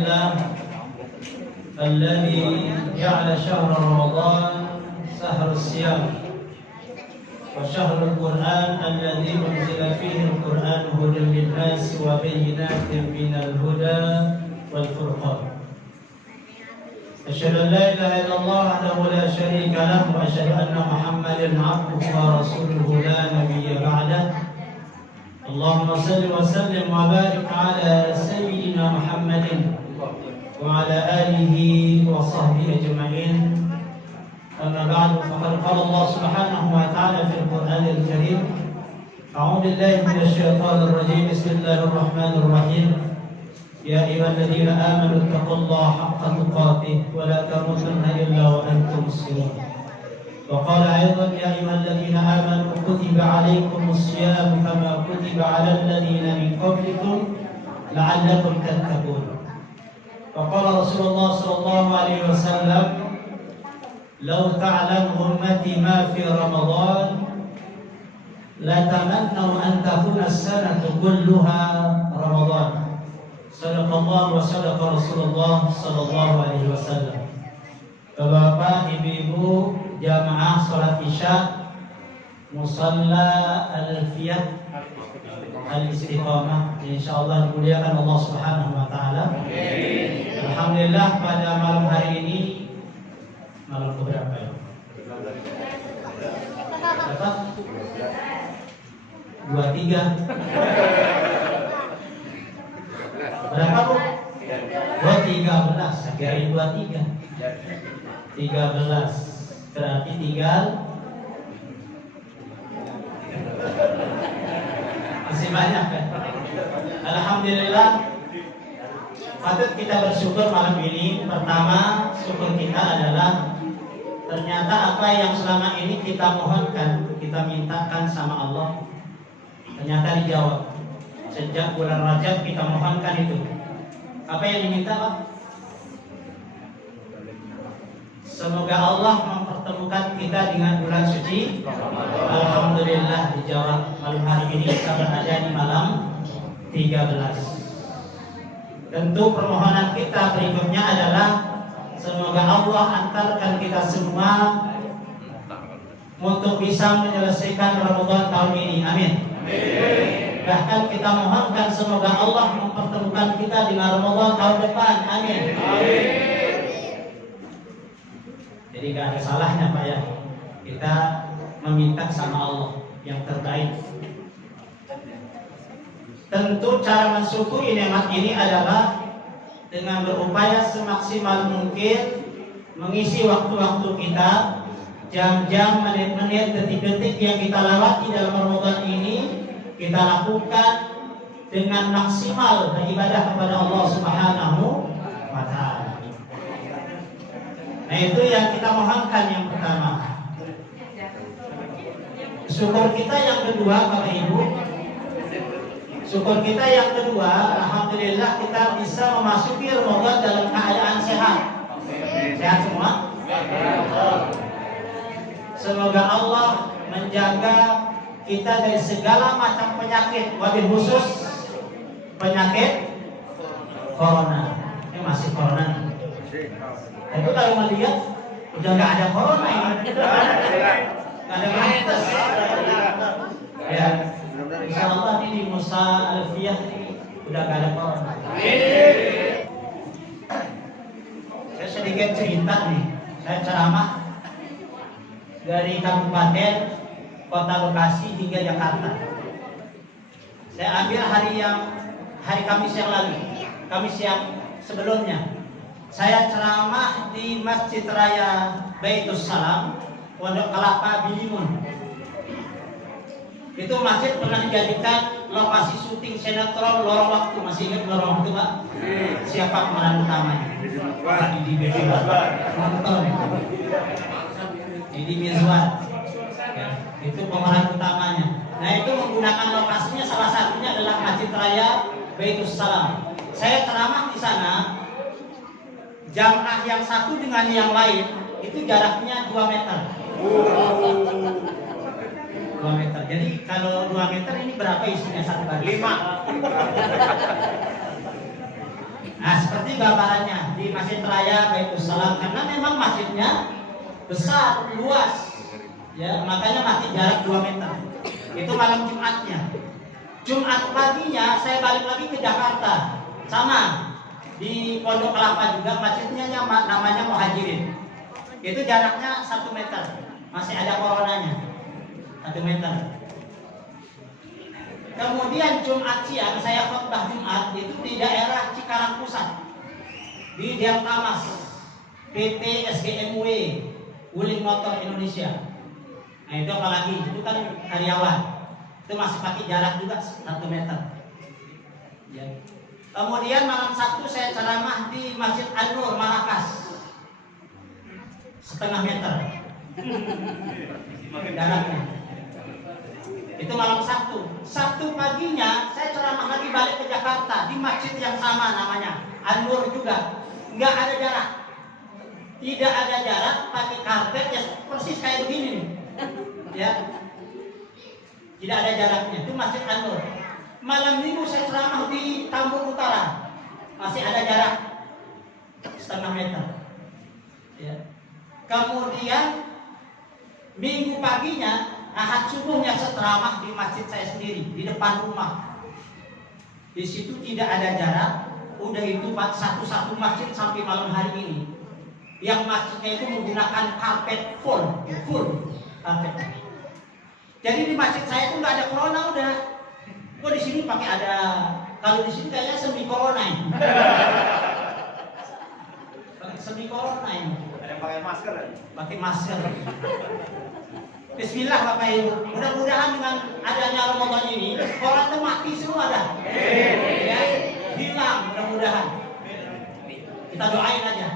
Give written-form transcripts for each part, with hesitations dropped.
لله الذي جعل شهر رمضان شهر الصيام وشهر القرآن الذي أنزل فيه القرآن هدى للناس وبينات من الهدى والفرقان. أشهد أن لا إله إلا الله وحده لا شريك له وأشهد أن محمدا عبده ورسوله لا نبي بعده. اللهم صل وسلم وبارك على سيدنا محمد وعلى آله وصحبه أجمعين. أما بعد فقد قال الله سبحانه وتعالى في القرآن الكريم: أعوذ بالله من الشيطان الرجيم. بسم الله الرحمن الرحيم. يا أيها الذين آمنوا اتقوا الله حق تقاته ولا تموتن إلا وأنتم مسلمون. وقال أيضا: يا أيها الذين آمنوا كتب عليكم الصيام كما كتب على الذين من قبلكم لعلكم تتقون. وقال رسول الله صلى الله عليه وسلم: لو تعلم أمتي ما في رمضان لتمنوا أن تكون السنة كلها رمضان. صدق الله وصدق رسول الله صلى الله عليه وسلم. Bapak, ibu-ibu, jamaah sholat isya Musalla Al-Fiyah Al-Istiqamah, insyaallah dimuliakan Allah Subhanahu wa taala. Alhamdulillah, pada malam hari ini, malam keberapa ya? Berapa? 23. Berapa, Bu? 13. Sekali 23. 13. Berarti tinggal masih banyak kan? Alhamdulillah, patut kita bersyukur malam ini. Pertama, syukur kita adalah ternyata apa yang selama ini kita mohonkan, kita mintakan sama Allah, ternyata dijawab. Sejak bulan Rajab kita mohonkan itu. Apa yang diminta, Pak? Semoga Allah mempertemukan kita dengan bulan suci. Alhamdulillah dijawab. Malam hari ini kita berada di malam 13. Tentu permohonan kita berikutnya adalah semoga Allah antarkan kita semua untuk bisa menyelesaikan Ramadan tahun ini. Amin. Bahkan kita mohonkan semoga Allah mempertemukan kita dengan Ramadan tahun depan. Amin. Jadi gak ada salahnya, Pak, ya, kita meminta sama Allah yang terbaik. Tentu cara mensyukuri nikmat ini adalah dengan berupaya semaksimal mungkin mengisi waktu-waktu kita, jam-jam, menit-menit, detik-detik yang kita lewati dalam Ramadan ini, kita lakukan dengan maksimal beribadah kepada Allah Subhanahu wa taala. Nah, itu yang kita mohonkan yang pertama. Syukur kita yang kedua, Bapak Ibu, syukur kita yang kedua, alhamdulillah kita bisa memasuki Ramadan dalam keadaan sehat. Sehat semua? Semoga Allah menjaga kita dari segala macam penyakit, wabil khusus penyakit corona. Ini masih corona. Itu kalau melihat udah nggak ada corona ini, nggak ada virus. Ya, insyaallah ini di Musa Al-Fiyah udah nggak ada corona. Saya sedikit cerita nih. Saya ceramah dari kabupaten, kota Bekasi hingga Jakarta. Saya ambil hari Kamis yang lalu, Kamis yang sebelumnya. Saya ceramah di Masjid Raya Baitus Salam, Pondok Kelapa, Bilimun. Itu masjid pernah dijadikan lokasi syuting sinetron Lorong Waktu. Masih ingat Lorong Waktu, Pak? Siapa pemeran utamanya? Pak Didi Mizwar. Nonton. Didi Mizwar. Ya, itu pemeran utamanya. Nah, itu menggunakan lokasinya salah satunya adalah Masjid Raya Baitus Salam. Saya ceramah di sana. Jamaah yang satu dengan yang lain itu jaraknya 2 meter. 2 meter. Jadi kalau 2 meter ini berapa isinya satu kali? 5. Nah, seperti gambarannya di Masjid Raya Baitulsalam, karena memang masjidnya besar, luas, ya, makanya masih jarak 2 meter. Itu malam Jumatnya. Jumat paginya saya balik lagi ke Jakarta, sama di Pondok Kelapa juga, masjidnya namanya Muhajirin. Itu jaraknya 1 meter, masih ada coronanya, 1 meter. Kemudian Jumat siang saya khotbah Jumat itu di daerah Cikarang Pusat, di Delta Mas, PT SGMW, Wuling Motor Indonesia. Nah itu apalagi, itu kan karyawan, itu masih pakai jarak juga 1 meter. Ya. Kemudian malam Sabtu saya ceramah di Masjid An-Nur Marrakas, 0,5 meter jaraknya. Itu malam Sabtu. Sabtu paginya saya ceramah lagi balik ke Jakarta di masjid yang sama namanya An-Nur juga. Nggak ada jarak. Tidak ada jarak, pakai karpet ya persis kayak begini nih. Ya. Tidak ada jaraknya. Itu masjid An-Nur. Malam Minggu saya ceramah di Tambun Utara. Masih ada jarak 0,5 meter. Ya. Kemudian Minggu paginya, Ahad subuhnya ceramah di masjid saya sendiri di depan rumah. Di situ tidak ada jarak. Udah itu satu masjid sampai malam hari ini. Yang masjidnya itu menggunakan karpet full karpet. Jadi di masjid saya itu nggak ada corona udah. Kok di sini pakai ada? Kalau di sini kayaknya semi corona ini. Semi corona ini. Ada yang pakai masker ya? Pakai masker. Bismillah Bapak Ibu. Mudah-mudahan dengan adanya Ramadan ini orang itu mati semua dah. Ya, hilang mudah-mudahan. Kita doain aja.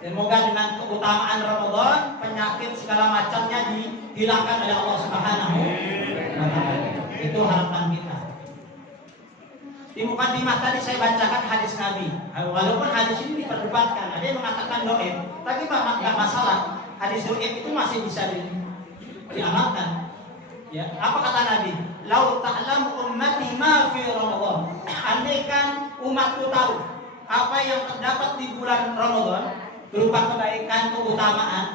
Semoga dengan keutamaan Ramadan penyakit segala macamnya dihilangkan oleh Allah Subhanahu wa taala. Itu harapan kita. Di mukadimah tadi saya bacakan hadis Nabi. Walaupun hadis ini diperdebatkan, ada yang mengatakan doib, tapi nggak masalah. Hadis doib itu masih bisa diamalkan. Ya, apa kata Nabi? Lau ta'lam ummati ma fi Ramadan. Andaikan umatku tahu apa yang terdapat di bulan Ramadan berupa kebaikan, keutamaan,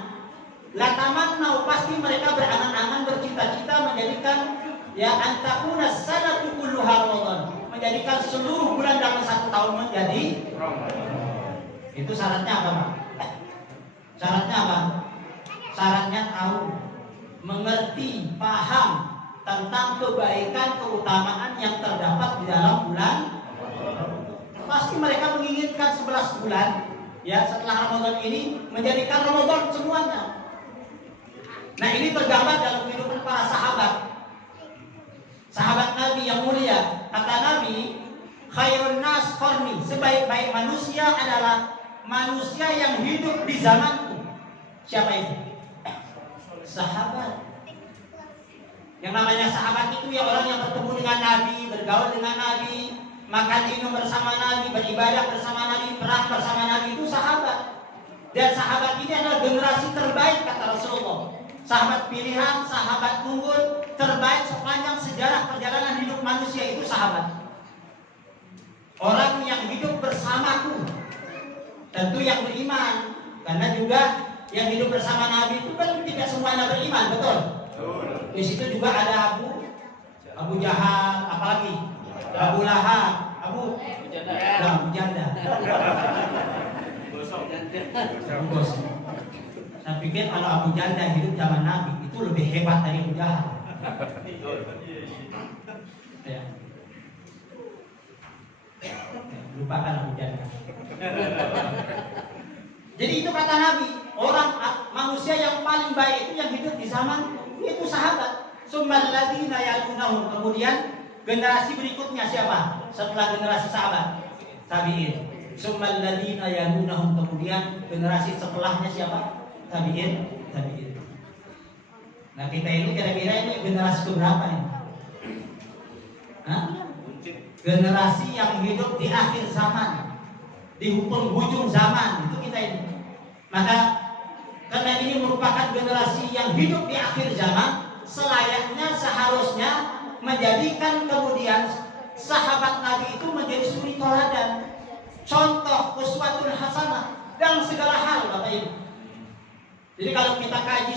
la tamannau, pasti mereka berangan-angan, bercita-cita menjadikan ya antakuna sanatu kulluha Ramadan, menjadikan seluruh bulan dalam 1 tahun menjadi Ramadan. Itu syaratnya apa, Pak? Syaratnya apa? Syaratnya tahu, mengerti, paham tentang kebaikan, keutamaan yang terdapat di dalam bulan. Pasti mereka menginginkan 11 bulan ya setelah Ramadan ini menjadikan Ramadan semuanya. Nah ini tergambar dalam kehidupan para sahabat. Sahabat Nabi yang mulia, kata Nabi, khairun nas qarni, sebaik-baik manusia adalah manusia yang hidup di zamanku. Siapa itu? Sahabat. Yang namanya sahabat itu ya orang yang bertemu dengan Nabi, bergaul dengan Nabi, makan minum bersama Nabi, beribadah bersama Nabi, perang bersama Nabi, itu sahabat. Dan sahabat ini adalah generasi terbaik kata Rasulullah. Sahabat pilihan, sahabat unggul, terbaik sepanjang sejarah perjalanan hidup manusia itu sahabat. Orang yang hidup bersamaku, tentu yang beriman, karena juga yang hidup bersama Nabi itu kan tidak semuanya beriman, betul? Di situ juga ada Abu Jahal, apalagi Abu Lahab, Abu Janda. Abu Gosok. Saya pikir kalau Abu Janda hidup zaman Nabi itu lebih hebat dari Abu Jahal. Ya. Lupakan Abu Janda. Jadi itu kata Nabi, orang manusia yang paling baik itu yang hidup di zaman itu sahabat. Summal ladzina yalunahum, kemudian generasi berikutnya siapa? Setelah generasi sahabat, tabi'in. Summal ladzina yalunahum, kemudian generasi setelahnya siapa? Tabi'in. Nah kita ini kira-kira ini generasi keberapa ini? Hah? Generasi yang hidup di akhir zaman, di penghujung zaman, itu kita ini. Maka karena ini merupakan generasi yang hidup di akhir zaman, selayaknya seharusnya menjadikan kemudian sahabat Nabi itu menjadi suri teladan. contoh, uswatun hasanah dalam segala hal, Bapak Ibu. Jadi kalau kita kaji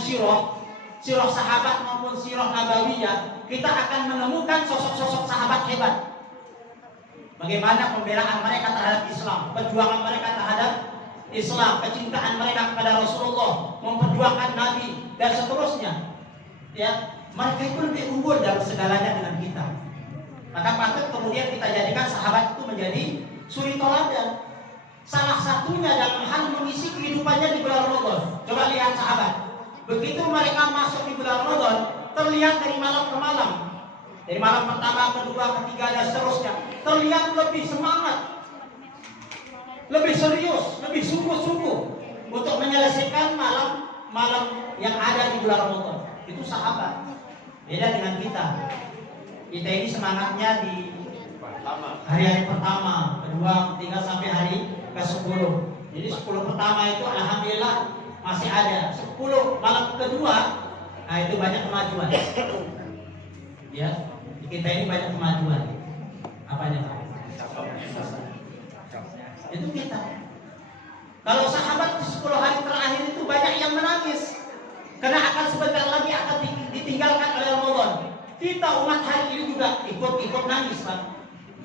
sirah sahabat maupun sirah nabawiyah, kita akan menemukan sosok-sosok sahabat hebat. Bagaimana pembelaan mereka terhadap Islam, perjuangan mereka terhadap Islam, kecintaan mereka kepada Rasulullah, memperjuangkan Nabi dan seterusnya. Ya, mereka itu lebih unggul dalam segalanya dengan kita. Maka patut kemudian kita jadikan sahabat itu menjadi suri teladan. Salah satunya dalam hal mengisi kehidupannya di bulan Ramadan. Coba lihat sahabat. Begitu mereka masuk di bulan Ramadan, terlihat dari malam ke malam. Dari malam pertama, kedua, ketiga, dan seterusnya. Terlihat lebih semangat, lebih serius, lebih sungguh-sungguh untuk menyelesaikan malam-malam yang ada di bulan Ramadan. Itu sahabat. Beda dengan kita. Kita ini semangatnya di hari-hari pertama, kedua, ketiga, sampai hari ke-10. Jadi 10 pertama itu alhamdulillah masih ada. 10 malam kedua, nah itu banyak kemajuan. Ya, kita ini banyak kemajuan. Apanya, Pak? Itu kita. Kalau sahabat di 10 hari terakhir itu banyak yang menangis karena akan sebentar lagi akan ditinggalkan oleh Ramadan. Kita umat hari ini juga ikut nangis, Pak.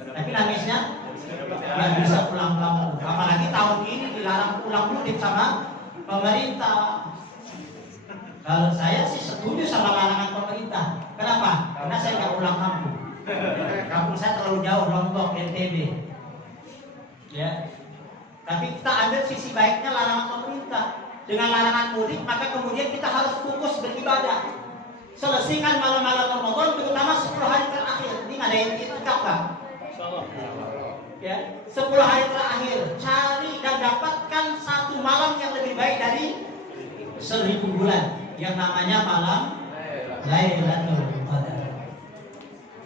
Tapi nangisnya nggak bisa pulang kampung. Apalagi tahun ini dilarang pulang mudik sama pemerintah. Kalau saya sih setuju sama larangan pemerintah. Kenapa? Karena saya nggak pulang kampung. Kampung saya terlalu jauh, Lombok, NTB. Ya. Tapi kita ambil sisi baiknya larangan pemerintah. Dengan larangan mudik, maka kemudian kita harus fokus beribadah. Selesaikan malam-malam Ramadan, terutama 10 hari terakhir. Ini ada yang itikaf, Pak. Ya, 10 hari terakhir, cari dan dapatkan satu malam yang lebih baik dari 1000 bulan, yang namanya malam Lailatul Qadar.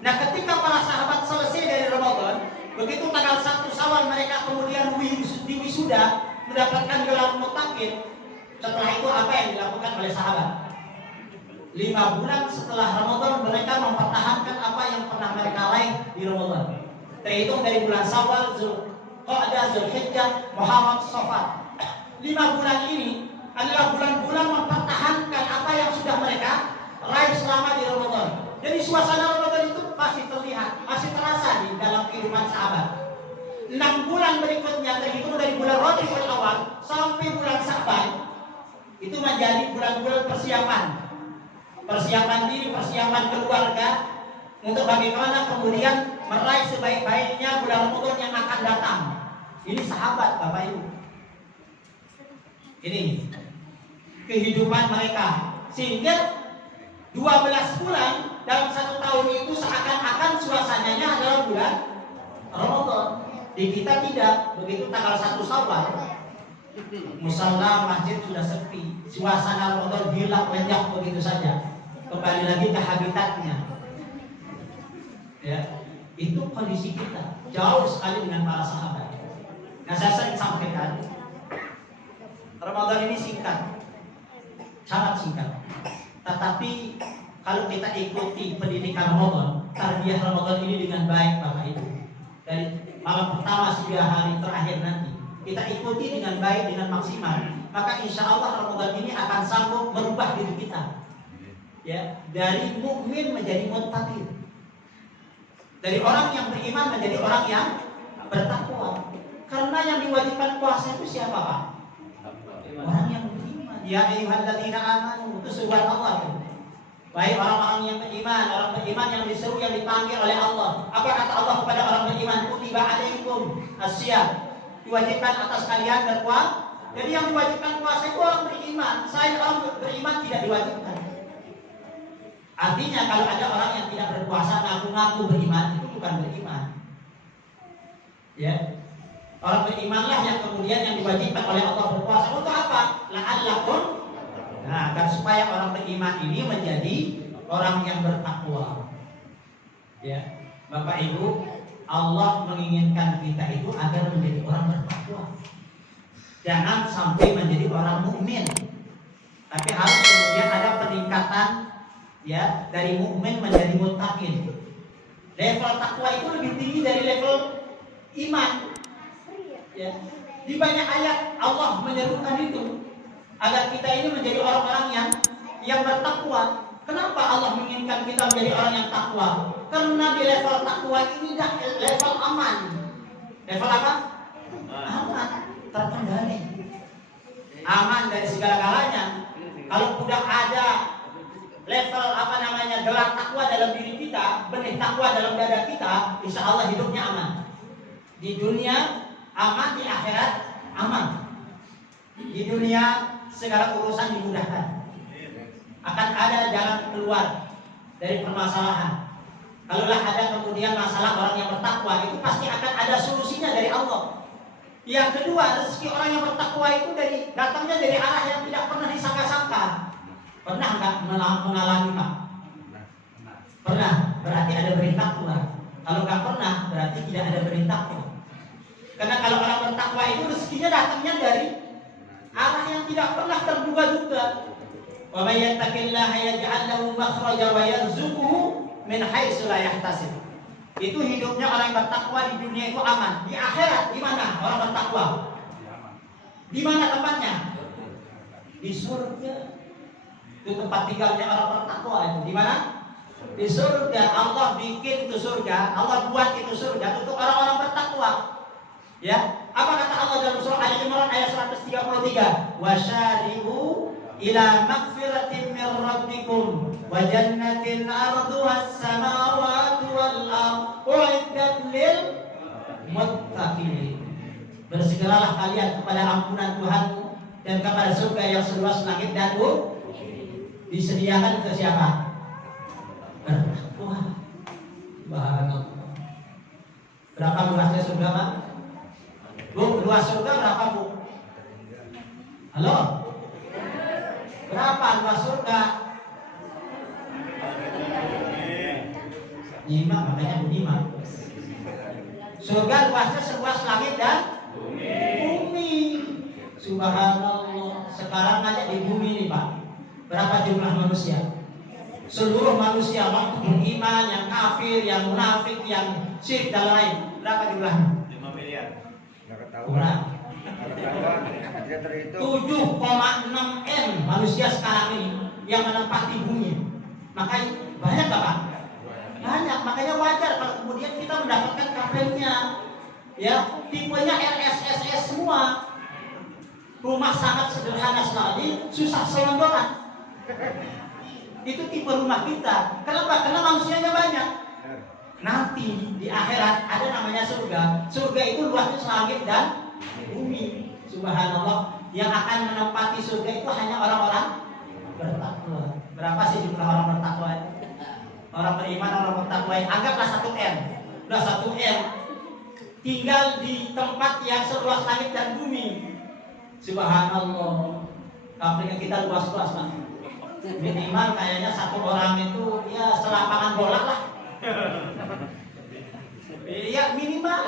Nah, ketika para sahabat selesai dari Ramadan, begitu tanggal 1 Syawal mereka kemudian diwisuda, mendapatkan gelar mutakin. Setelah itu apa yang dilakukan oleh sahabat? 5 bulan setelah Ramadan mereka mempertahankan apa yang pernah mereka raih di Ramadan. Terhitung dari bulan Syawal, Zulqa'dah, Zulhijjah, Muharram, Safar. 5 bulan ini adalah bulan-bulan mempertahankan apa yang sudah mereka raih selama di Ramadan. Jadi suasana Ramadan itu masih terlihat, masih terasa di dalam kehidupan sahabat. 6 bulan berikutnya terhitung dari bulan Rabiul Awal sampai bulan Sya'ban itu menjadi bulan-bulan persiapan diri, persiapan keluarga untuk bagaimana kemudian meraih sebaik-baiknya bulan Ramadan yang akan datang. Ini sahabat, Bapak Ibu. Ini kehidupan mereka. Sehingga 12 bulan dalam 1 tahun itu seakan-akan suasananya adalah bulan Ramadan. Di kita tidak. Begitu tanggal 1 Syawal, musala masjid sudah sepi, suasana Ramadan hilang lenyap begitu saja, kembali lagi ke habitatnya. Ya, itu kondisi kita jauh sekali dengan para sahabat. Nah, saya sering sampaikan, Ramadan ini singkat, sangat singkat. Tetapi kalau kita ikuti pendidikan Ramadan, tarbiyah Ramadan ini dengan baik, Bapak Ibu, dari malam pertama hingga hari terakhir nanti, kita ikuti dengan baik, dengan maksimal, maka insya Allah Ramadan ini akan sanggup merubah diri kita, ya, dari mukmin menjadi muttaqin, dari orang yang beriman menjadi orang yang bertakwa. Karena yang diwajibkan puasa itu siapa, Pak? Orang yang beriman. Ya ayyuhalladzina amanu, itu surat Allah. Baik orang-orang yang beriman, orang beriman yang diseru, yang dipanggil oleh Allah. Apa kata Allah kepada orang beriman? Kutiba alaikum asyiyam, diwajibkan atas kalian berpuasa. Jadi yang diwajibkan puasa itu orang beriman. Selain orang beriman tidak diwajibkan. Artinya kalau ada orang yang tidak berpuasa ngaku-ngaku beriman, itu bukan beriman. Ya, orang berimanlah yang kemudian yang diwajibkan oleh Allah berpuasa. Untuk apa? La'allakum. Nah, agar supaya orang beriman ini menjadi orang yang bertakwa. Ya, Bapak Ibu, Allah menginginkan kita itu agar menjadi orang bertakwa. Jangan sampai menjadi orang mukmin. Tapi harus kemudian ada peningkatan, ya, dari mukmin menjadi muttaqin. Level takwa itu lebih tinggi dari level iman. Ya. Di banyak ayat Allah menyerukan itu agar kita ini menjadi orang-orang yang bertakwa. Kenapa Allah menginginkan kita menjadi orang yang takwa? Karena di level takwa ini dah level aman. Level apa? Aman, terkendali. Aman dari segala-galanya. Kalau sudah ada level gelar takwa dalam diri kita, benih takwa dalam dada kita, insya Allah hidupnya aman. Di dunia aman, di akhirat aman. Di dunia segala urusan dimudahkan. Akan ada jalan keluar dari permasalahan. Kalaulah ada kemudian masalah orang yang bertakwa, itu pasti akan ada solusinya dari Allah. Yang kedua, rezeki orang yang bertakwa itu datangnya dari arah yang tidak pernah disangka-sangka. Pernah nggak mengalami Pak? Pernah, berarti ada berita takwa. Kalau nggak pernah, berarti tidak ada berita takwa. Karena kalau orang bertakwa itu rezekinya datangnya dari arah yang tidak pernah terduga-duga. Wa may yattaqillaha yaj'al lahu makhraja wa yarzuquhu min haitsu la yahtasib. Itu hidupnya orang yang bertakwa di dunia itu aman. Di akhirat di mana orang bertakwa? Di mana tempatnya? Di surga. Itu tempat tinggalnya orang bertakwa itu. Di mana? Di surga. Allah bikin itu surga, Allah buat itu surga untuk orang-orang bertakwa. Ya, apa kata Allah dalam surah Al-Imran ayat 133? Wasyari'u ila magfiratin min rabbikum wa jannatin arduha as-samawati wal ardh uiddat lil muttaqin. Bersegeralah kalian kepada ampunan Tuhanmu dan kepada surga yang seluas langit dan bumi. Disediakan ke siapa? Bertakwa. Subhanallah. Berapa luasnya surga, Pak? Bu, luas surga berapa, Bu? Halo? Berapa luas surga? 5, makanya 5. Surga luasnya seluas langit dan bumi. Subhanallah. Sekarang aja di bumi nih, Pak. Berapa jumlah manusia? Seluruh manusia, waktu beriman, yang kafir, yang munafik, yang syirik dan lain. Berapa jumlahnya? 5 miliar. Kurang. 7,6 M manusia sekarang ini yang menempati bumi. Makanya banyak gak, Pak? Banyak. Makanya wajar kalau kemudian kita mendapatkan kapelnya, ya, tipenya RSSS semua. Rumah sangat sederhana sekali, susah selonggoran. Itu tipe rumah kita. Kenapa? Karena manusianya banyak. Nanti di akhirat ada namanya surga. Surga itu luasnya selangit dan bumi. Subhanallah. Yang akan menempati surga itu hanya orang-orang bertakwa. Berapa sih jumlah orang bertakwa? Orang beriman, orang bertakwa. Anggaplah 1 M. Udah 1 M. Tinggal di tempat yang seluas langit dan bumi. Subhanallah. Afrika kita luas-luas, Pak. Minimal kayaknya 1 orang itu ya selapangan bola lah. Iya minimal.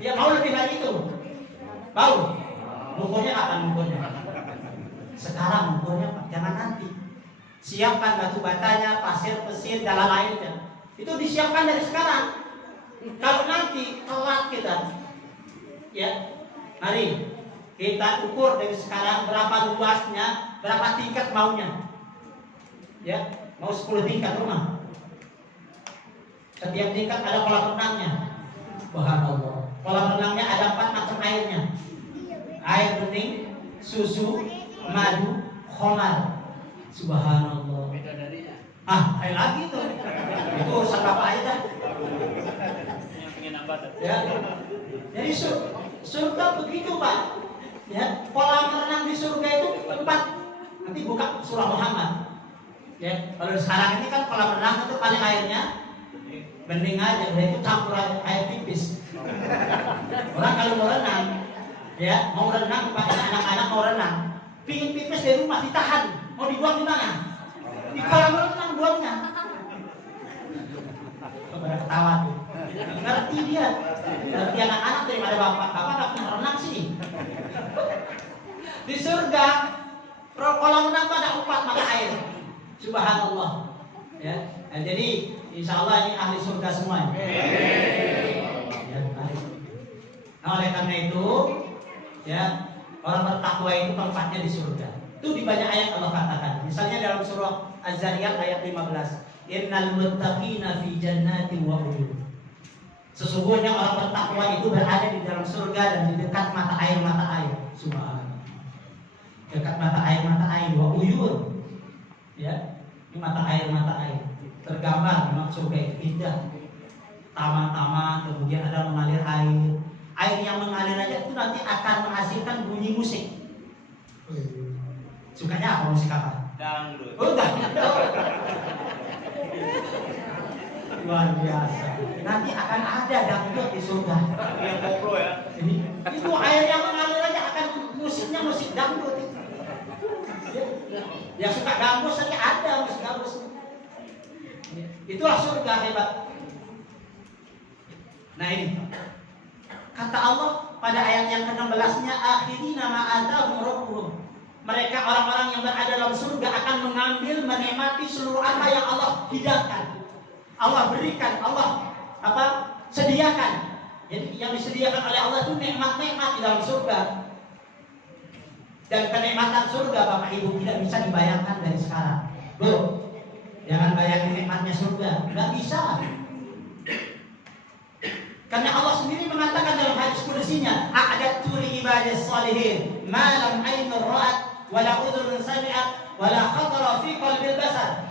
Ya mau lebih dari itu. Mau? Ngukurnya kapan ngukurnya? Sekarang ngukurnya, Pak. Jangan nanti. Siapkan batu batanya, pasir, pesir, dan lainnya. Itu disiapkan dari sekarang. Kalau nanti telat kita, ya, mari kita ukur dari sekarang berapa luasnya, berapa tingkat maunya. Ya, mau 10 tingkat rumah. Setiap tingkat ada kolam renangnya. Subhanallah. Kolam renangnya ada 4 macam airnya. Air bening, susu, madu, khamar. Subhanallah. Air lagi tuh. Itu urusan bapak aja dah. Ya. Jadi surga begitu, Pak. Ya, kolam renang di surga itu tempat. Nanti buka surah Muhammad. Ya, kalau sekarang ini kan kolam renang itu paling airnya bening aja, itu campur air pipis. Orang kalau mau renang, ya mau renang, Pak, anak-anak mau renang, pingin pipis dari rumah ditahan, mau dibuang di mana? Di kolam renang buangnya. Kepada ketawa tuh. Ngerti dia, ngerti anak-anak daripada bapak nggak pernah renang sih. Di surga, kolam renang itu ada 4 mata air. Subhanallah. Ya, nah, jadi insya Allah ini ahli surga semua. Ya, Nah, oleh karena itu, ya, orang bertakwa itu tempatnya di surga. Itu di banyak ayat Allah katakan. Misalnya dalam surah Az-Zariyat ayat 15, innal muttaqina fi jannatin wa uyun. Sesungguhnya orang bertakwa itu berada di dalam surga dan di dekat mata air. Subhanallah. Dekat mata air wa uyun. Ya, di mata air. Tergambar memang surga itu indah. Taman-taman, kemudian ada mengalir air. Air yang mengalir aja itu nanti akan menghasilkan bunyi musik. Sukanya apa musik apa? Dangdut. Oh, dangdut. Luar biasa. Nanti akan ada dangdut di surga. Yang koplo ya. Jadi itu air yang mengalir aja akan musiknya musik dangdut. Yang suka gambus saja ada musik gambus. Itulah surga hebat. Nah ini kata Allah pada ayat yang ke-16-nya, akhirina ma'atahum rabbuhum. Mereka orang-orang yang berada dalam surga akan mengambil, menikmati seluruh apa yang Allah hidangkan, Allah berikan, Allah sediakan. Jadi yang disediakan oleh Allah itu nikmat-nikmat di dalam surga. Dan kenikmatan surga Bapak Ibu tidak bisa dibayangkan dari sekarang. Bu, jangan bayangin nikmatnya surga, nggak bisa. Karena Allah sendiri mengatakan dalam hadis kudusinya, a'adatu li ibadis salihin ma lam aynur ra'at wa la udhunun sami'at wa la khatara fi qalbil basar.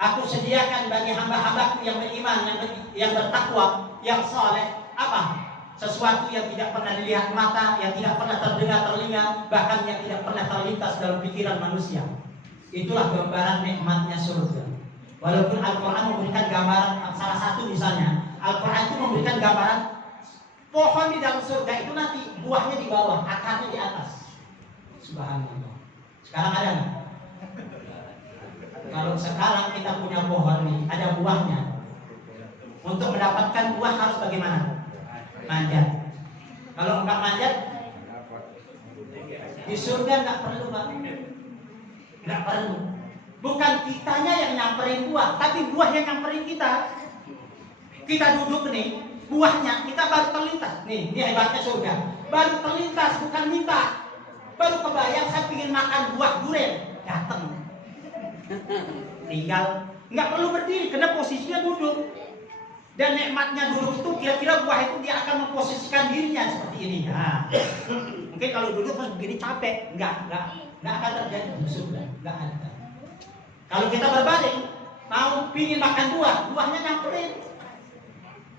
Aku sediakan bagi hamba-hambaku yang beriman, yang bertakwa, yang saleh apa? Sesuatu yang tidak pernah dilihat mata, yang tidak pernah terdengar telinga, bahkan yang tidak pernah terlintas dalam pikiran manusia. Itulah gambaran nikmatnya surga. Walaupun Al-Quran memberikan gambaran, salah satu misalnya Al-Quran itu memberikan gambaran pohon di dalam surga itu nanti buahnya di bawah, akarnya di atas. Subhanallah. Sekarang ada nggak? Kalau sekarang kita punya pohon nih, ada buahnya. Untuk mendapatkan buah harus bagaimana? Manjat. Kalau enggak manjat, di surga nggak perlu Pak. Nggak perlu. Bukan kitanya yang nyamperin buah, tapi buah yang nyamperin kita. Kita duduk nih, buahnya kita baru terlintas. Nih, ini hebatnya surga. Baru terlintas, bukan minta. Baru kebayang saya ingin makan buah durian, datang. Tinggal, nggak perlu berdiri, karena posisinya duduk. Dan nikmatnya duduk itu kira-kira buah itu dia akan memposisikan dirinya seperti ini. Nah, mungkin kalau duduk terus begini capek, nggak akan terjadi di surga, nggak ada. Kalau kita berbalik, mau pingin makan buahnya nyamperin.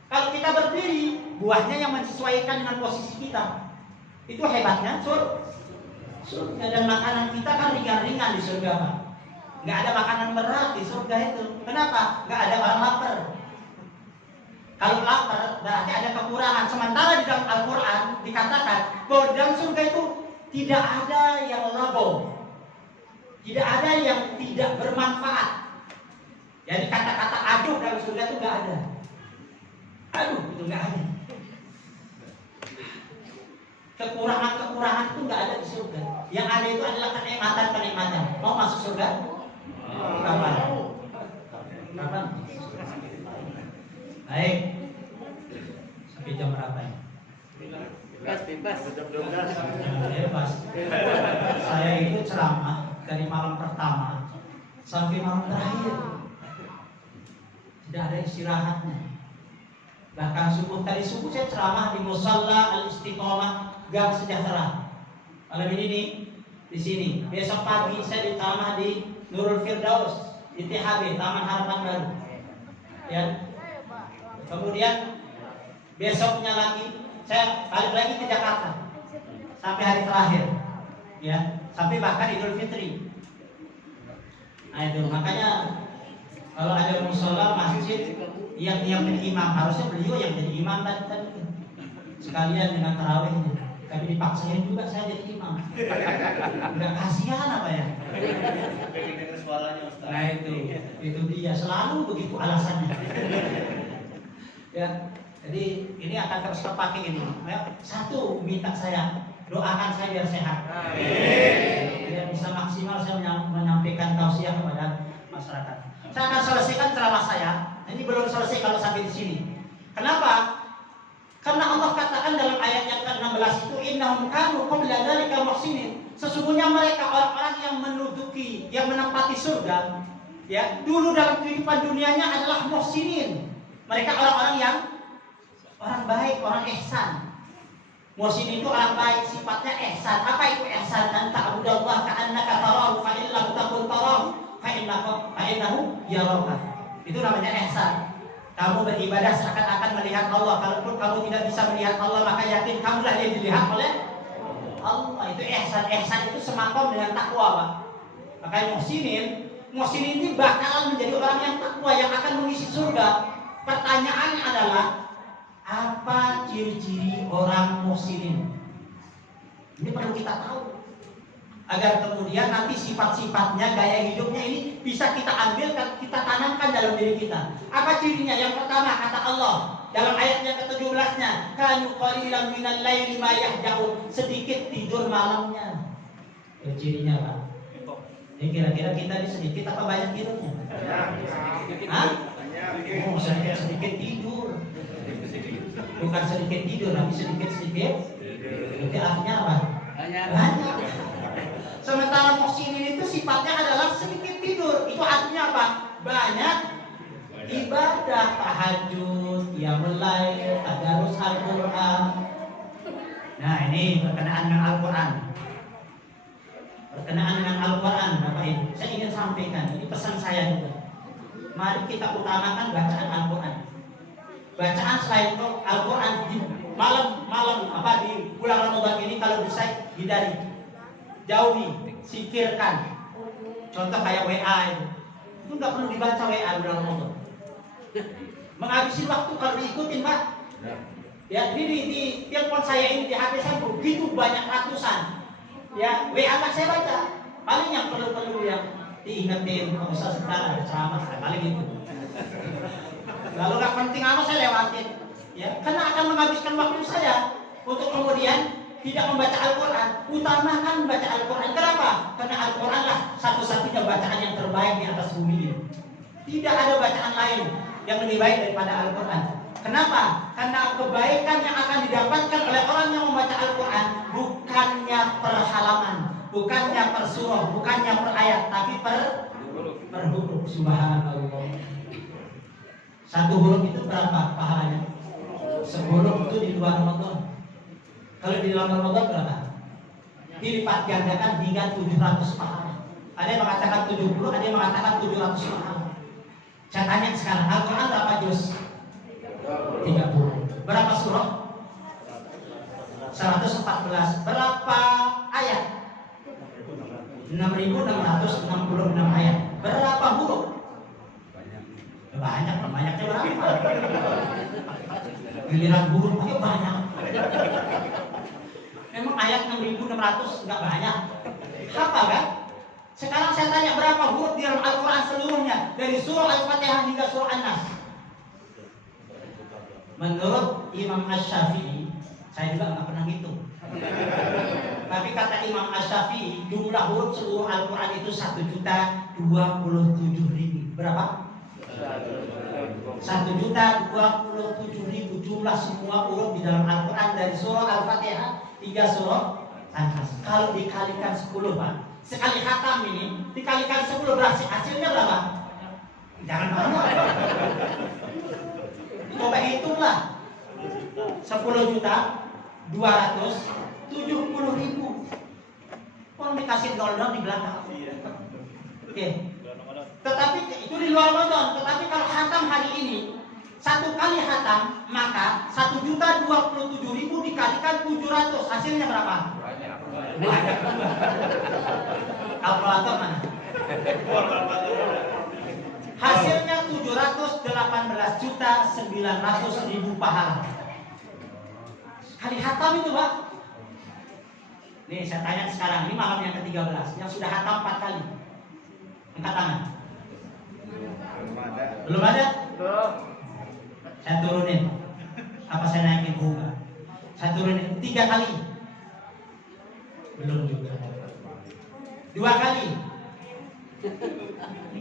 Kalau kita berdiri, buahnya yang menyesuaikan dengan posisi kita. Itu hebatnya surga. Dan makanan kita kan ringan-ringan di surga, Pak. Nggak ada makanan berat di surga itu. Kenapa? Nggak ada orang lapar. Kalau lapar, berarti ada kekurangan. Sementara di dalam Al-Quran dikatakan bahwa di dalam surga itu tidak ada yang labo. Tidak ada yang tidak bermanfaat. Jadi kata-kata aduh dalam surga itu nggak ada. Aduh, itu nggak ada. Kekurangan-kekurangan itu nggak ada di surga. Yang ada itu adalah kenikmatan-kenikmatan. Mau masuk surga? Kapan? Baik. Sampai jam berapa ya? Bebas. Jam 12. Bebas. Saya itu ceramah dari malam pertama sampai malam terakhir. Tidak ada istirahatnya. Bahkan tadi subuh saya ceramah di Musalla Al-Istiqomah Gang Sejahtera. Malam ini nih di sini. Besok pagi saya diceramah di Nurul Firdaus di THB Taman Harapan Baru. Ya. Kemudian besoknya lagi saya balik lagi ke Jakarta sampai hari terakhir. Ya, sampai bahkan Idul Fitri. Nah itu makanya kalau ada musola masjid yang jadi imam, harusnya beliau yang jadi imam tadi sekalian dengan tarawihnya. Tapi dipaksain juga saya jadi imam. Enggak kasihan apa ya? Nah itu dia selalu begitu alasannya. Ya, jadi ini akan terus terpakai ini. Satu minta saya doakan saya biar sehat. Biar bisa maksimal saya menyampaikan tausiah kepada masyarakat. Saya akan selesaikan ceramah saya. Ini belum selesai kalau sampai di sini. Kenapa? Karena Allah katakan dalam ayat yang ke-16 itu innahum kanu qabla dzalika muhsinin. Sesungguhnya mereka orang-orang yang menduduki, yang menempati surga, ya, dulu dalam kehidupan dunianya adalah muhsinin. Mereka orang-orang yang orang baik, orang ihsan. Muhsin itu orang baik, sifatnya ihsan. Apa itu ihsan? An ta'budallaha ka'annaka tarahu fa in lam takun tarahu fa innahu yaraka. Itu namanya ihsan. Kamu beribadah seakan-akan melihat Allah. Kalaupun kamu tidak bisa melihat Allah, maka yakin kamulah yang dilihat oleh Allah. Itu ihsan. Ihsan itu semakom dengan takwa, Pak. Makanya muhsinin ini bakalan menjadi orang yang takwa, yang akan mengisi surga. Pertanyaannya adalah, apa ciri-ciri orang muhsinin? Ini perlu kita tahu, agar kemudian nanti sifat-sifatnya, gaya hidupnya ini bisa kita ambil, kita tanamkan dalam diri kita. Apa cirinya? Yang pertama, kata Allah dalam ayat yang ke-17-nya, kanu qalilan minal laili ma yahjaun, sedikit tidur malamnya. Cirinya, Pak. Ini kira-kira kita ini sedikit apa banyak tidurnya? Hah? Oh, sedikit tidur. Bukan sedikit tidur, tapi sedikit. Itu artinya apa? Banyak. Sementara muhsinin itu sifatnya adalah sedikit tidur. Itu artinya apa? Banyak ibadah, tahajud, qiyamul lail, tadarus Al-Qur'an. Nah, ini berkenaan dengan Al-Qur'an. Berkenaan dengan Al-Quran, Bapak Ibu, saya ingin sampaikan, ini pesan saya juga. Mari kita utamakan bacaan Al-Quran. Bacaan selain Al-Quran di malam di bulan Ramadan ini kalau bisa hindari, jauhi, singkirkan. Contoh kayak WA itu nggak perlu dibaca WA bulan Ramadan. Menghabisi waktu kalau diikutin, Pak. Ya, ini di telepon saya ini di HP saya begitu banyak ratusan. Ya, WA nggak saya baca. Paling yang perlu yang diingetin, nggak usah sekarang ada ceramah, paling itu. Lalu nggak penting apa saya lewatin. Ya, karena akan menghabiskan waktu saya untuk kemudian tidak membaca Al-Quran. Utamakan membaca Al-Quran. Kenapa? Karena Al-Quran lah satu-satunya bacaan yang terbaik di atas bumi ini. Tidak ada bacaan lain yang lebih baik daripada Al-Quran. Kenapa? Karena kebaikan yang akan didapatkan oleh orang yang membaca Al-Quran bukannya per halaman, bukannya per surah, bukannya per ayat, tapi per huruf. Subhanallah. Satu huruf itu berapa pahalanya? 10 itu di luar Ramadan. Kalau di dalam Ramadan berapa? Dilipat gandakan hingga 700 pahala. Ada yang mengatakan 70, ada yang mengatakan 700 pahala. Saya tanya sekarang, Al-Quran berapa juz? 30. Berapa surah? 114. Berapa ayat? 6.666 ayat. Berapa huruf? Banyak. Banyaknya berapa? Giliran huruf aja banyak. Memang ayat 6.600 nggak banyak. Hafal kan? Sekarang saya tanya berapa huruf di dalam Al-Quran seluruhnya, dari surah Al-Fatihah hingga surah An-Nas. Menurut Imam Asy-Syafi'i, saya juga nggak pernah hitung. Tapi kata Imam Asy-Syafi'i, jumlah huruf seluruh Al-Quran itu 1.027.000. Berapa? 1.027.000 jumlah semua huruf di dalam Al-Quran, dari surah Al-Fatihah hingga surah An-Nas. Kalau dikalikan 10, Pak, sekali khatam ini dikalikan 10 berarti hasilnya berapa? Jangan banyak. Coba hitunglah. 10.270.000. Orang dikasih $0 di belakang. Oke. Tetapi itu di luar Ramadan. Tetapi kalau khatam hari ini, satu kali khatam, maka 1.027.000 dikalikan 700. Hasilnya berapa? Banyak. Kalkulator mana? Hasilnya 718.900.000 pahala. Sekali khatam itu, Pak. Nih saya tanya sekarang, ini malam yang ke-13, yang sudah khatam 4 kali. Angkat tangan. Belum ada? Belum. Saya turunin. Apa saya naikin bunga? Saya turunin 3 kali. Belum juga. 2 kali.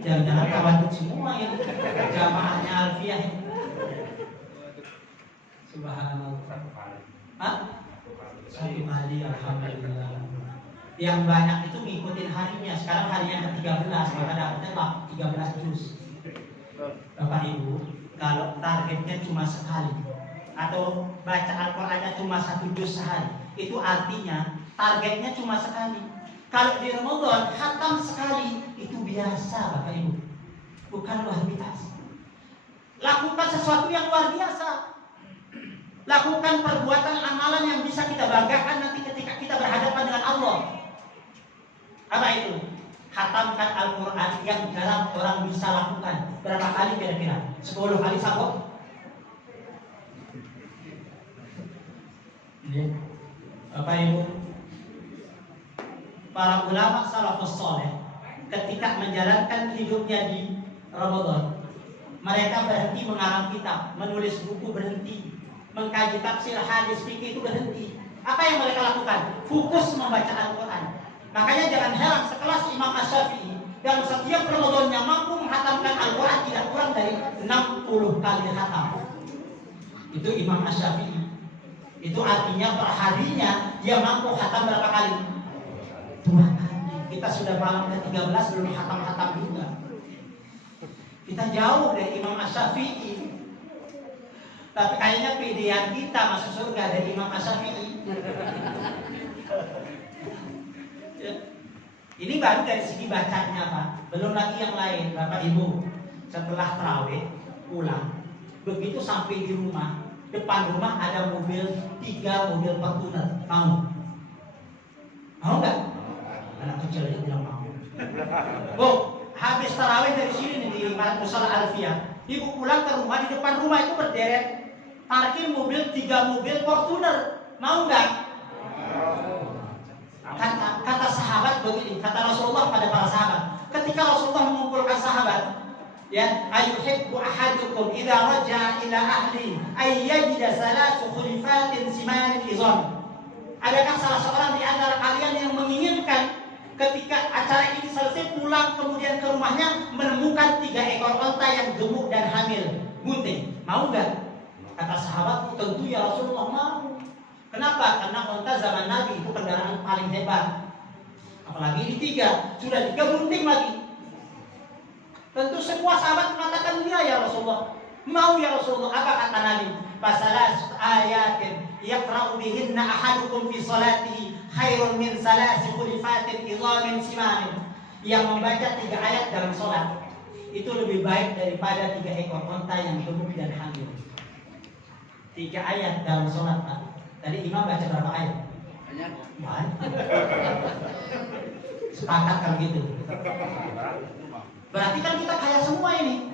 Jangan-jangan tawaduk semua ini. Jamaahnya Alfiyah. Subhanallah. Hah? Satu kali, alhamdulillah. Yang banyak itu ngikutin harinya. Sekarang harinya ke-13, maka dapatnya 13 juz. Bapak Ibu, kalau targetnya cuma sekali atau baca Al-Qur'annya cuma 1 juz sehari, itu artinya targetnya cuma sekali. Kalau di Ramadan khatam sekali, itu biasa Bapak Ibu, bukan luar biasa. Lakukan sesuatu yang luar biasa. Lakukan perbuatan amalan yang bisa kita banggakan nanti ketika kita berhadapan dengan Allah. Apa itu? Khatamkan Al-Quran yang jarang orang bisa lakukan. Berapa kali kira-kira? 10 kali sanggup? Bapak Ibu, para ulama salafus saleh ketika menjalankan hidupnya di Ramadan, mereka berhenti mengarang kitab, menulis buku berhenti, mengkaji tafsir hadis fikih itu berhenti. Apa yang mereka lakukan? Fokus membaca Al-Quran. Makanya jangan heran sekelas Imam Asy-Syafi'i dan setiap Ramadannya mampu menghatamkan Al-Quran tidak kurang dari 60 kali khatam. Itu Imam Asy-Syafi'i. Itu artinya perharinya dia mampu khatam berapa kali? 2 kali. Kita sudah malam ke-13 belum khatam-khatam juga. Kita jauh dari Imam Asy-Syafi'i. Tapi kayaknya pilihan kita masuk surga dari Imam Asy-Syafi'i. Ini baru dari segi bacanya Pak. Belum lagi yang lain Bapak Ibu. Setelah tarawih pulang, begitu sampai di rumah, depan rumah ada mobil, 3 mobil Fortuner. Mau? Mau nggak? Anak kecil aja bilang mau. Bu, habis tarawih dari sini nih di Musala Alfiyah, ibu pulang ke rumah, di depan rumah itu berderet parkir mobil, 3 mobil Fortuner. Mau nggak? Kata sahabat begini, kata Rasulullah pada para sahabat. Ketika Rasulullah mengumpulkan sahabat, ya, ayuhibbu ahadukum idza raja'a ila ahli ay yajida salatu khulifatin simanin izam. Adakah salah seorang di antara kalian yang menginginkan ketika acara ini selesai pulang kemudian ke rumahnya menemukan 3 ekor onta yang gemuk dan hamil, bunting? Mau enggak? Kata sahabat, tentu ya Rasulullah mau. Kenapa? Karena onta zaman Nabi itu kendaraan paling hebat. Apalagi ini 3, sudah 3 bunting lagi. Tentu semua sahabat mengatakan ya Rasulullah. Mau ya Rasulullah. Apa kata Nabi? Fasalas ayatin yaqra'u bihinna ahadukum fi salatihi khairun min salasi khulifatin idhamin simanin. Yang membaca 3 ayat dalam salat itu lebih baik daripada 3 ekor onta yang gemuk dan hamil. 3 ayat dalam salat Pak. Tadi imam baca berapa ayat? Banyak. Sepakat kalau gitu. Berarti kan kita kaya semua ini.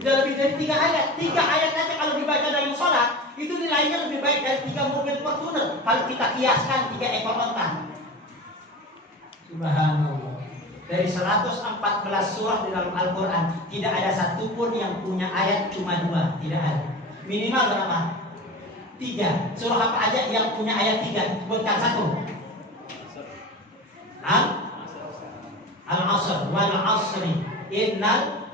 Udah lebih dari 3 ayat. 3 ayat aja kalau dibaca dalam sholat, itu nilainya lebih baik dari 3 mobil Fortuner. Kalau kita kiaskan 3 ekor onta. Subhanallah. Dari 114 surah di dalam Al-Quran, tidak ada satupun yang punya ayat cuma 2. Tidak ada. Minimal berapa? 3. Surah apa aja yang punya ayat 3? Sebutkan 1. Al-Asr wal Asri innal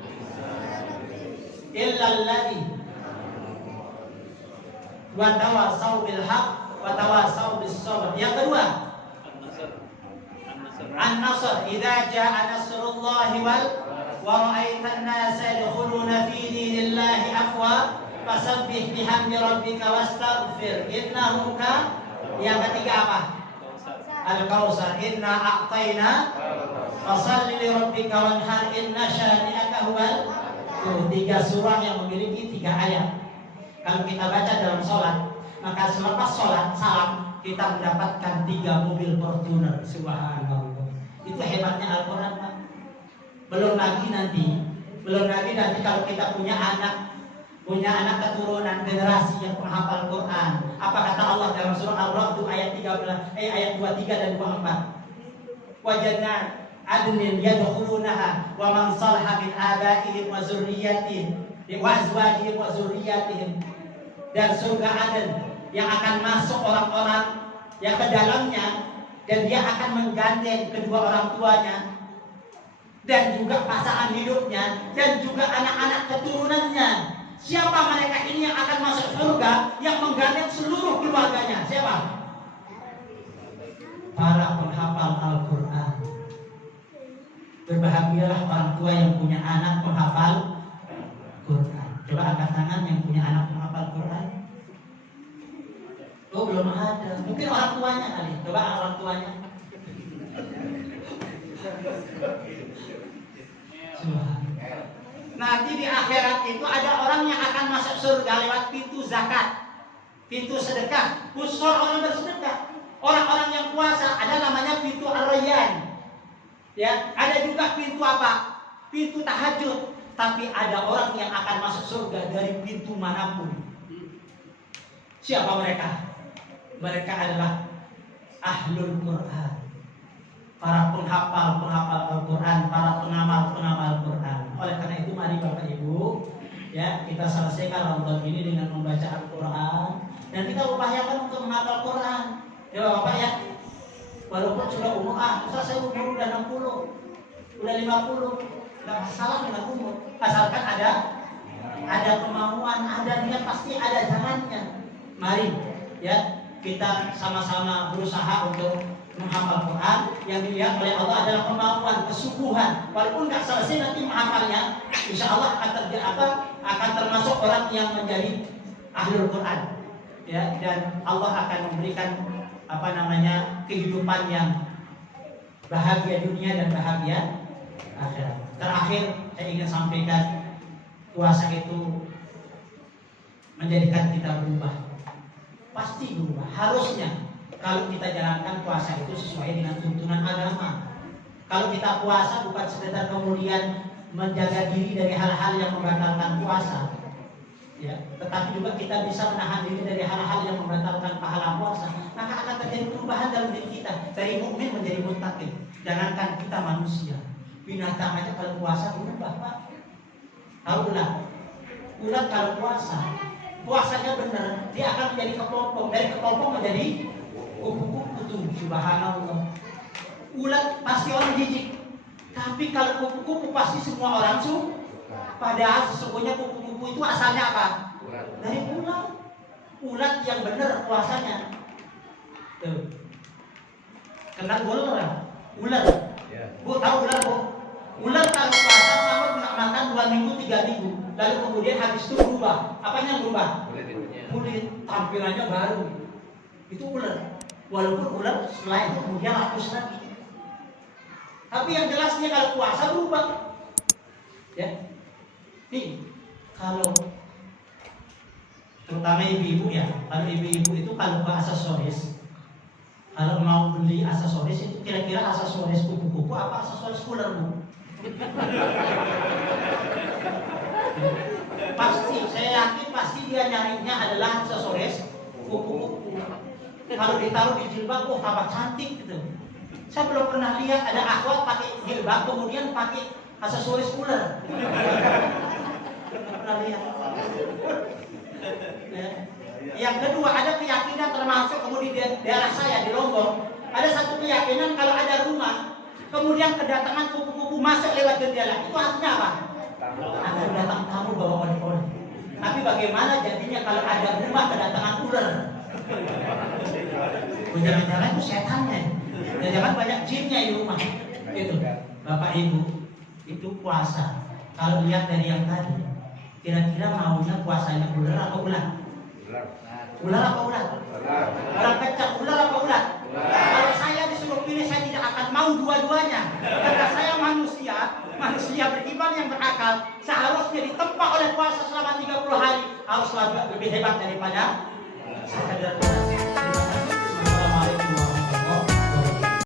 illal ladzi wa tawasaw bil haqq wa tawasaw bis sabr. Yang kedua, An-Nasr idza jaa nasrullahi wal wa ra'aitan nasa yadkhuluna fi dinillahi afwa fasabbih bihamdi rabbika wastaghfir innahu kana. Yang ketiga apa? Al-Kautsar inna a'tayna fashalli li rabbika wanhar inna syani'aka huwal. 3 surah yang memiliki 3 ayat. Kalau kita baca dalam sholat, maka selepas sholat salam kita mendapatkan 3 mobil Fortuner. Subhanallah. Itu hebatnya Al-Quran Pak. Belum lagi nanti kalau kita punya anak keturunan generasi yang penghafal Quran. Apa kata Allah dalam surah Al-Ra'd ayat 23 dan 24? Wajadna adnin yadkhulunaha wa man salaha min abaihim wa zurriyyatihim wa azwajihim wa zurriyyatihim. Dan surga Aden yang akan masuk orang-orang yang ke dalamnya, dan dia akan menggandeng kedua orang tuanya dan juga pasangan hidupnya dan juga anak-anak keturunannya. Siapa mereka ini yang akan masuk surga, yang menggandeng seluruh keluarganya? Siapa? Para penghafal Al-Quran. Berbahagialah orang tua yang punya anak penghafal Quran. Coba angkat tangan yang punya anak penghafal Quran. Oh, belum ada. Mungkin orang tuanya kali. Coba orang tuanya. Nanti di akhirat itu ada orang yang akan masuk surga lewat pintu zakat, pintu sedekah. Khusus orang bersedekah. Orang-orang yang puasa ada namanya pintu Ar-Rayyan. Ya, ada juga pintu apa? Pintu tahajud. Tapi ada orang yang akan masuk surga dari pintu manapun. Siapa mereka? Mereka adalah ahlul Quran, para penghafal Al-Quran, para pengamal Al-Quran. Oleh karena itu mari Bapak Ibu, ya, kita selesaikan Ramadan ini dengan membaca Al-Quran dan kita upayakan untuk menghafal Quran. Ya Bapak ya, walaupun sudah umur saya umur udah 60, udah 50, nggak masalah dengan umur, asalkan ada kemauan, ada niat, pasti ada jalannya. Mari ya, kita sama-sama berusaha untuk menghafal Quran. Yang dilihat oleh Allah adalah kemauan, kesungguhan. Walaupun nggak selesai nanti menghafalnya, insya Allah akan termasuk orang yang menjadi ahlul Quran. Ya, dan Allah akan memberikan kehidupan yang bahagia dunia dan bahagia akhirat. Terakhir saya ingin sampaikan, puasa itu menjadikan kita berubah. Pasti berubah. Harusnya kalau kita jalankan puasa itu sesuai dengan tuntunan agama. Kalau kita puasa bukan sekedar kemudian menjaga diri dari hal-hal yang membatalkan puasa, ya, tetapi juga kita bisa menahan diri dari hal-hal yang membatalkan pahala puasa, maka akan terjadi perubahan dalam diri kita dari mukmin menjadi muttaqin. Jangankan kita manusia, binatang aja kalau puasa berubah, Pak. Tahu ulat kalau puasanya benar, dia akan menjadi kepompong, dari kepompong menjadi kupu-kupu tuh. Subhanallah. Ulat pasti orang jijik, tapi kalau kupu-kupu pasti semua orang suka. Padahal sesungguhnya kupu-kupu itu asalnya apa? Dari ulat. Ulat yang benar puasanya. Tuh. Kenal ular? Bu tahu ular, Bu? Ular kalau puasa sama kena makan 2 minggu 3 minggu, lalu kemudian habis itu berubah. Apanya yang berubah? Kulit, tampilannya baru. Itu ular. Walaupun ular setelah itu kemudian hapus lagi. Tapi yang jelasnya kalau puasa berubah. Ya. Nih, kalau terutama ibu-ibu ya, kalau ibu-ibu itu kalau ke aksesoris, kalau mau beli aksesoris itu kira-kira aksesoris kupu-kupu apa aksesoris ular, Bu? Pasti, saya yakin pasti dia nyarinya adalah aksesoris kupu-kupu. Kalau ditaruh di jilbab, oh tambah cantik gitu. Saya belum pernah lihat ada akhwat pakai jilbab kemudian pakai aksesoris ular. Belum pernah lihat. Ya. Yang kedua, ada keyakinan termasuk kemudian di daerah saya di Lombok, ada satu keyakinan kalau ada rumah kemudian kedatangan kupu-kupu masuk lewat jendela, itu artinya apa? Akan datang tamu bawa oleh-oleh. Tapi bagaimana jadinya kalau ada rumah kedatangan ular? Jangan-jangan itu setannya, jangan banyak jinnya di rumah. Itu Bapak Ibu, itu puasa. Kalau lihat dari yang tadi, kira-kira maunya puasanya ular atau ulat? Ular apa ulat? Orang kecak ular apa ulat? Kalau saya disuruh pilih, saya tidak akan mau dua-duanya. Karena saya manusia beriman yang berakal. Seharusnya ditempa oleh puasa selama 30 hari harus lebih hebat daripada sekadar ulat.